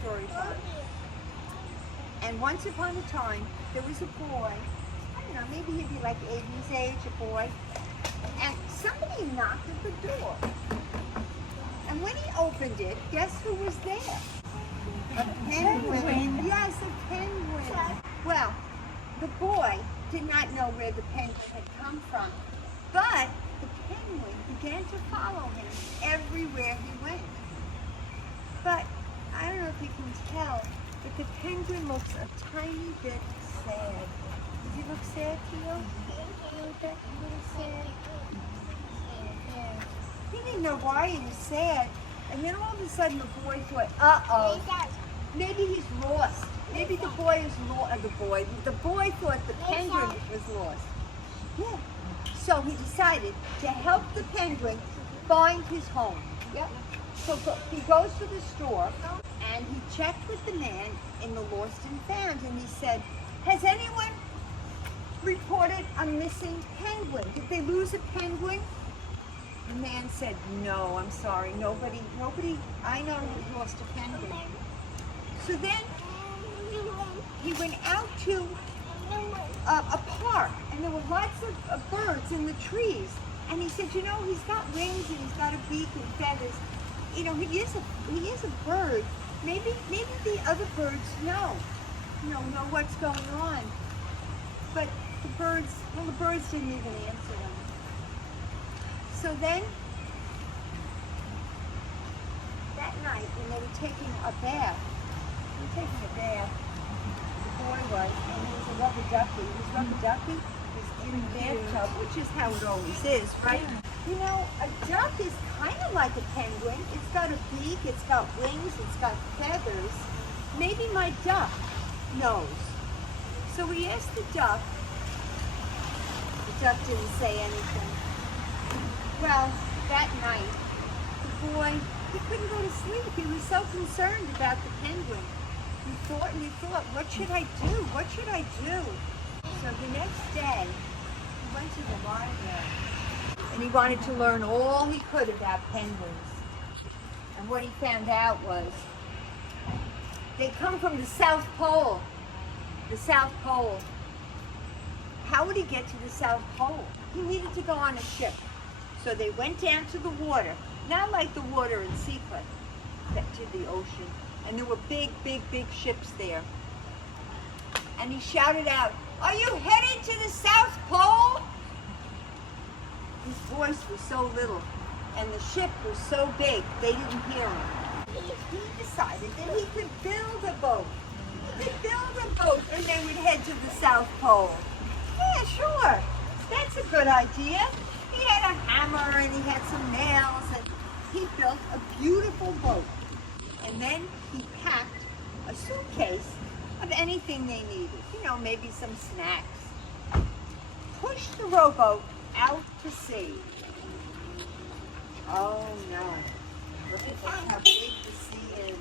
story time. And once upon a time, there was a boy, I don't know, maybe he'd be like Aiden's age, a boy, and somebody knocked at the door. And when he opened it, guess who was there? A penguin. Yes, a penguin. Well, the boy did not know where the penguin had come from, but the penguin began to follow him everywhere he went. But I don't know if you can tell, but the penguin looks a tiny bit sad. Does he look sad to you? A little sad? Yeah. He didn't know why he was sad. And then all of a sudden the boy thought, uh-oh, maybe he's lost. Maybe the boy is lost. The boy thought the penguin was lost. Yeah. So he decided to help the penguin find his home. Yep. So he goes to the store and he checked with the man in the lost and found, and he said, has anyone reported a missing penguin? Did they lose a penguin? The man said, no, I'm sorry, nobody I know who lost a penguin. So then he went out to a park, and there were lots of birds in the trees. And he said, you know, he's got wings and he's got a beak and feathers. You know, he is a bird. Maybe the other birds know what's going on. But the birds didn't even answer him. So then, that night when they were taking a bath, the boy was, and there was a rubber ducky. This rubber ducky was in the bathtub, which is how it always is, right? You know, a duck is kind of like a penguin. It's got a beak, it's got wings, it's got feathers. Maybe my duck knows. So we asked the duck. The duck didn't say anything. Well, that night, the boy, he couldn't go to sleep. He was so concerned about the penguin. He thought, what should I do? What should I do? So the next day, he went to the library. And he wanted to learn all he could about penguins. And what he found out was, they come from the South Pole. The South Pole. How would he get to the South Pole? He needed to go on a ship. So they went down to the water, not like the water in Seacliff, to the ocean. And there were big, big, big ships there. And he shouted out, are you headed to the South Pole? His voice was so little, and the ship was so big, they didn't hear him. He decided that he could build a boat. He could build a boat, and they would head to the South Pole. Yeah, sure. That's a good idea. He had a hammer, and he had some nails, and he built a beautiful boat. And then he packed a suitcase of anything they needed. You know, maybe some snacks. Pushed the rowboat out to sea. Oh no. Look at how big the sea is.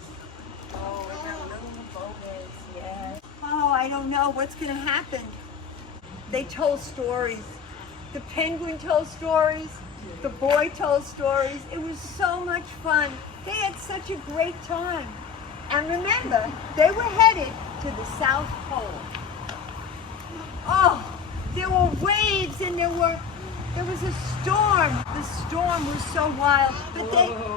Oh, and how little the boat is, yes. Oh, I don't know what's going to happen. They told stories. The penguin told stories. The boy told stories. It was so much fun. They had such a great time. And remember, they were headed to the South Pole. Oh, there were waves and there was a storm. The storm was so wild.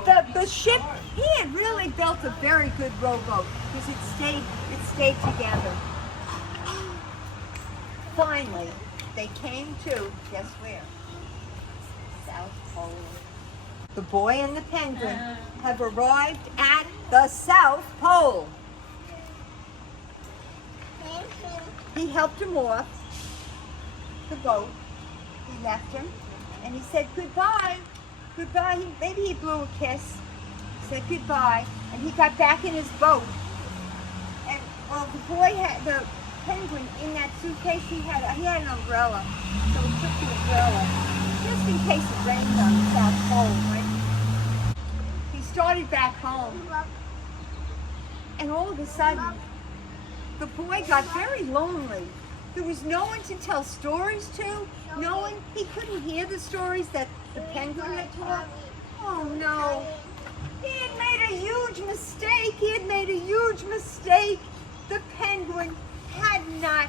But the ship, he had really built a very good rowboat because it stayed together. Finally, they came to, guess where? South Pole. The boy and the penguin have arrived at the South Pole. He helped him off the boat. He left him and he said goodbye. Goodbye. Maybe he blew a kiss. He said goodbye, and he got back in his boat. And well, the boy had the penguin in that suitcase. He had an umbrella, so he took the umbrella just in case it rained on the South Pole. Right? He started back home, and all of a sudden, the boy got very lonely. There was no one to tell stories to. No one. He couldn't hear the stories that the penguin had told. Oh no! He had made a a huge mistake. He had made a huge mistake. The penguin had not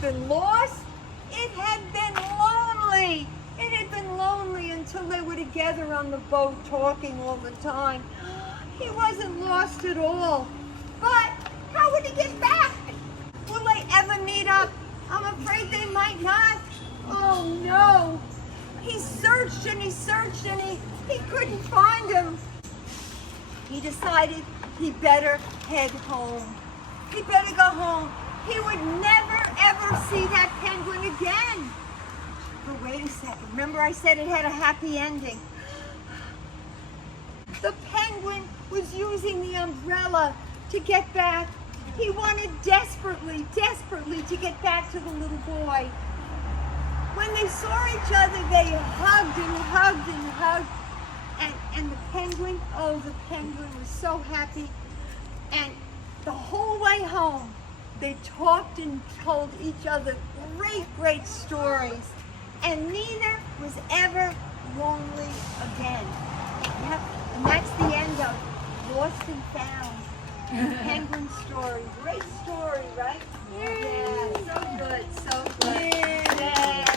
been lost. It had been lonely. It had been lonely until they were together on the boat talking all the time. He wasn't lost at all. But how would he get back? Will they ever meet up? I'm afraid they might not. Oh no. He searched and he searched and he couldn't find him. He decided he better head home. He better go home. He would never ever see that penguin again. But wait a second. Remember I said it had a happy ending. The penguin was using the umbrella to get back. He wanted desperately to get back to the little boy. When they saw each other, they hugged and hugged and hugged. And the penguin, oh, the penguin was so happy. And the whole way home, they talked and told each other great stories. And neither was ever lonely again. Yep. And that's the end of Lost and Found. Penguin story. Great story, right? Yeah, so good, so good. Yeah.